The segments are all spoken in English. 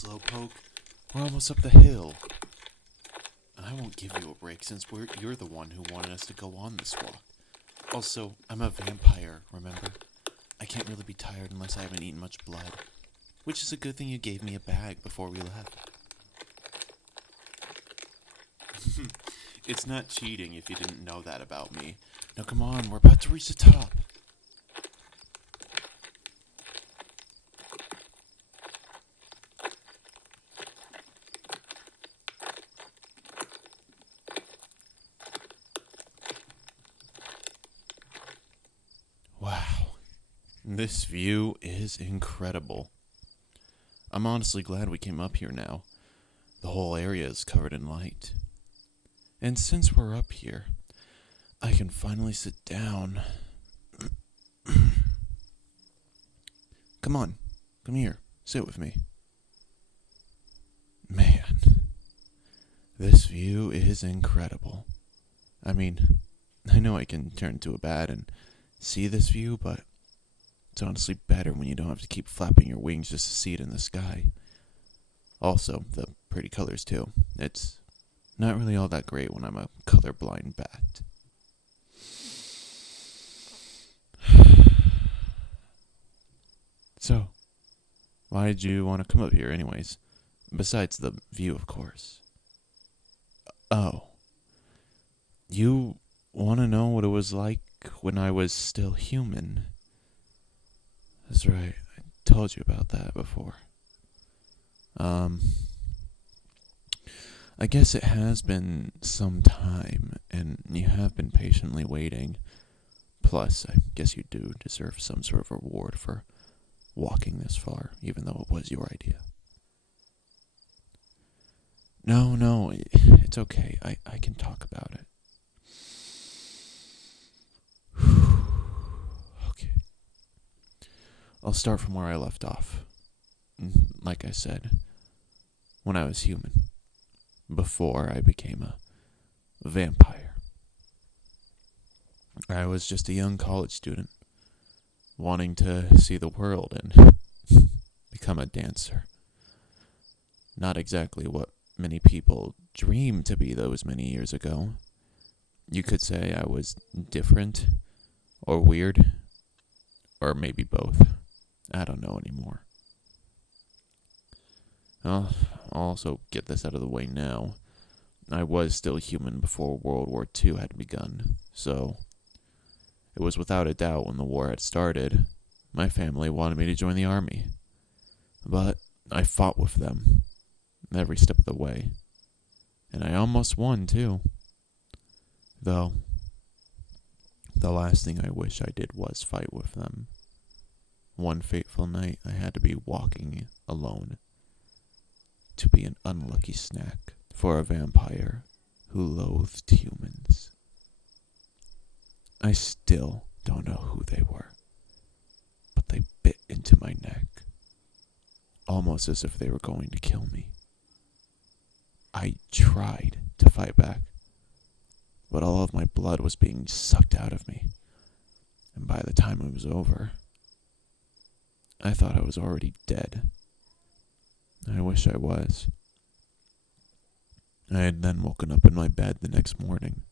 slowpoke. We're almost up the hill. And I won't give you a break since you're the one who wanted us to go on this walk. Also, I'm a vampire, remember? I can't really be tired unless I haven't eaten much blood. Which is a good thing you gave me a bag before we left. It's not cheating if you didn't know that about me. Now come on, we're about to reach the top. Wow, this view is incredible. I'm honestly glad we came up here now. The whole area is covered in light. And since we're up here, I can finally sit down. Come on, come here, sit with me. Man, this view is incredible. I mean, I know I can turn to a bat and see this view, but it's honestly better when you don't have to keep flapping your wings just to see it in the sky. Also, the pretty colors too. It's not really all that great when I'm a colorblind bat. So, why did you want to come up here anyways? Besides the view, of course. Oh, you want to know what it was like when I was still human? That's right, I told you about that before. I guess it has been some time, and you have been patiently waiting. Plus, I guess you do deserve some sort of reward for walking this far, even though it was your idea. No, it's okay. I can talk about it. Okay. I'll start from where I left off. Like I said, when I was human. Before I became a vampire. I was just a young college student, wanting to see the world and become a dancer. Not exactly what many people dreamed to be those many years ago. You could say I was different, or weird, or maybe both. I don't know anymore. I'll also get this out of the way now. I was still human before World War II had begun, so it was without a doubt when the war had started, my family wanted me to join the army. But I fought with them every step of the way, and I almost won too. Though, the last thing I wish I did was fight with them. One fateful night, I had to be walking alone. To be an unlucky snack for a vampire who loathed humans. I still don't know who they were, but they bit into my neck, almost as if they were going to kill me. I tried to fight back, but all of my blood was being sucked out of me, and by the time it was over, I thought I was already dead. I wish I was. I had then woken up in my bed the next morning.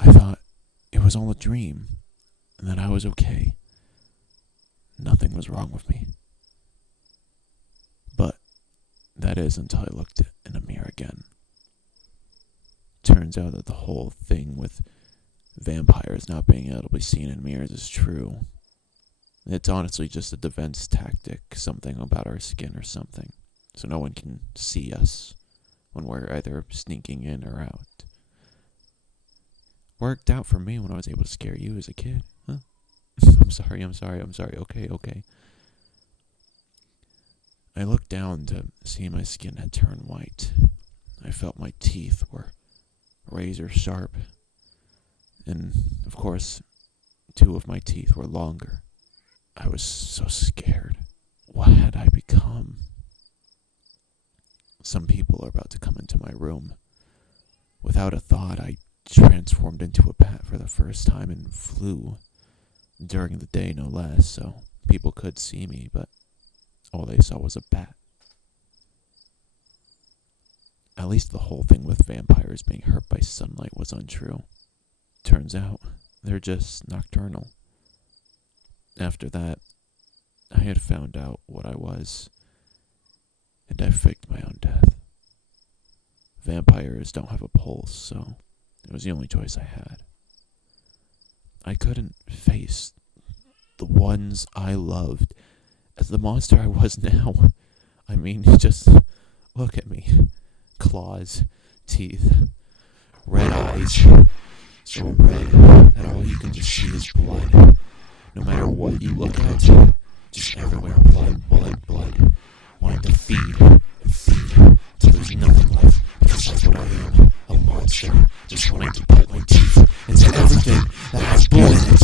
I thought it was all a dream, and that I was okay. Nothing was wrong with me. But that is until I looked in a mirror again. Turns out that the whole thing with vampires not being able to be seen in mirrors is true. It's honestly just a defense tactic, something about our skin or something, so no one can see us when we're either sneaking in or out. Worked out for me when I was able to scare you as a kid, huh? I'm sorry, okay. I looked down to see my skin had turned white. I felt my teeth were razor sharp, and of course, 2 of my teeth were longer. I was so scared. What had I become? Some people are about to come into my room. Without a thought, I transformed into a bat for the first time and flew. During the day, no less, so people could see me, but all they saw was a bat. At least the whole thing with vampires being hurt by sunlight was untrue. Turns out, they're just nocturnal. After that, I had found out what I was, and I faked my own death. Vampires don't have a pulse, so it was the only choice I had. I couldn't face the ones I loved as the monster I was now. I mean, just look at me. Claws, teeth, red eyes, so red that all you can just see is blood. No matter what you look at, just everywhere blood, blood, blood. Wanting to feed and feed till there's nothing left, because that's what I am, a monster, just wanting to bite my teeth into everything that has blood in it.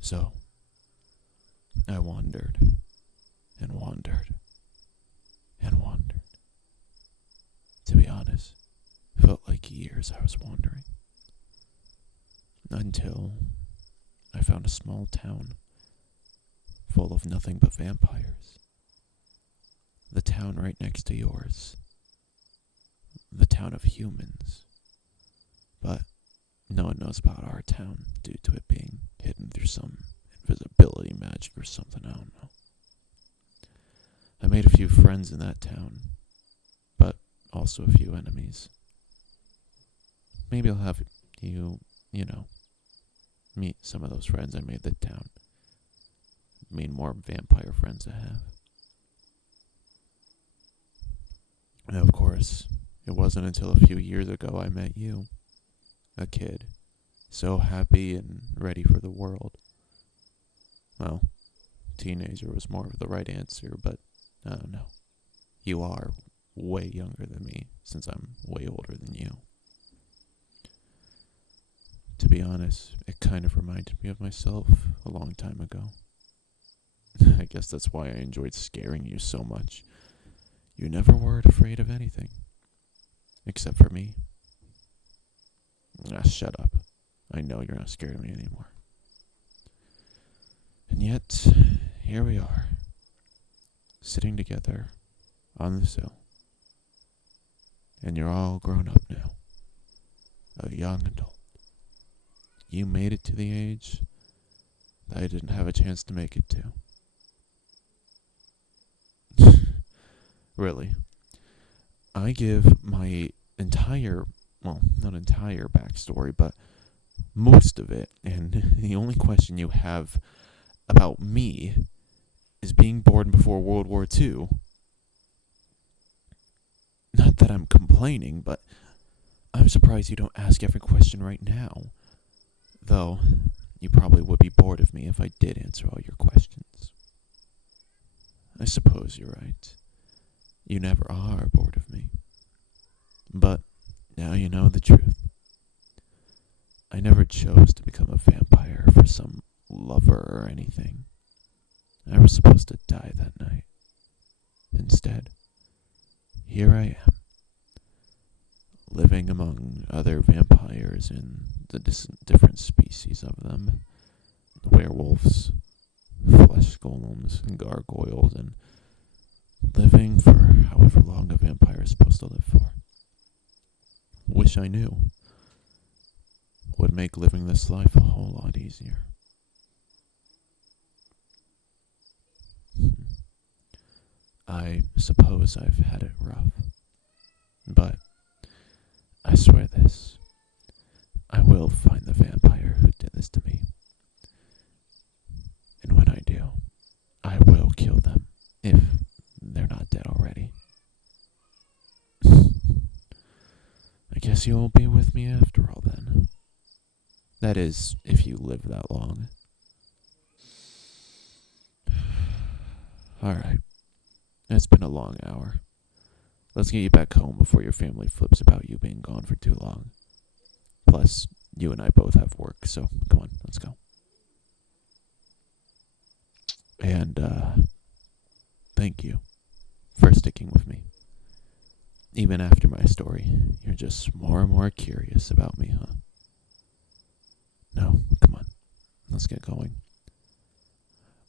So, I wandered, and wandered, and wandered. To be honest, felt like years I was wandering. Until I found a small town full of nothing but vampires. The town right next to yours. The town of humans. But no one knows about our town due to it being hidden through some invisibility magic or something, I don't know. I made a few friends in that town, but also a few enemies. Maybe I'll have you meet some of those friends I made that town. Mean more vampire friends I have. And of course, it wasn't until a few years ago I met you. A kid, so happy and ready for the world. Well, teenager was more of the right answer, but I don't know. You are way younger than me, since I'm way older than you. To be honest, it kind of reminded me of myself a long time ago. I guess that's why I enjoyed scaring you so much. You never were afraid of anything. Except for me. Ah, shut up. I know you're not scared of me anymore. And yet, here we are. Sitting together on the sill. And you're all grown up now. A young adult. You made it to the age that I didn't have a chance to make it to. Really. I give my entire, well, not entire backstory, but most of it, and the only question you have about me is being born before World War II. Not that I'm complaining, but I'm surprised you don't ask every question right now. Though, you probably would be bored of me if I did answer all your questions. I suppose you're right. You never are bored of me. But now you know the truth. I never chose to become a vampire for some lover or anything. I was supposed to die that night. Instead, here I am, living among other vampires and the different species of them. Werewolves, flesh golems, and gargoyles, and living for however long a vampire is supposed to live for. Wish I knew. Would make living this life a whole lot easier. I suppose I've had it rough. But I swear this. I will find the vampire who did this to me. And when I do, I will kill them, if they're not dead already. I guess you'll be with me after all then. That is, if you live that long. Alright. It's been a long hour. Let's get you back home before your family flips about you being gone for too long. Plus, you and I both have work, so come on, let's go. And, thank you for sticking with me. Even after my story, you're just more and more curious about me, huh? No, come on, let's get going.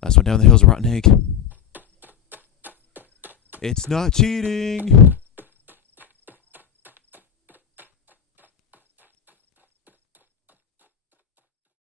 Last one down the hill is a rotten egg. It's not cheating.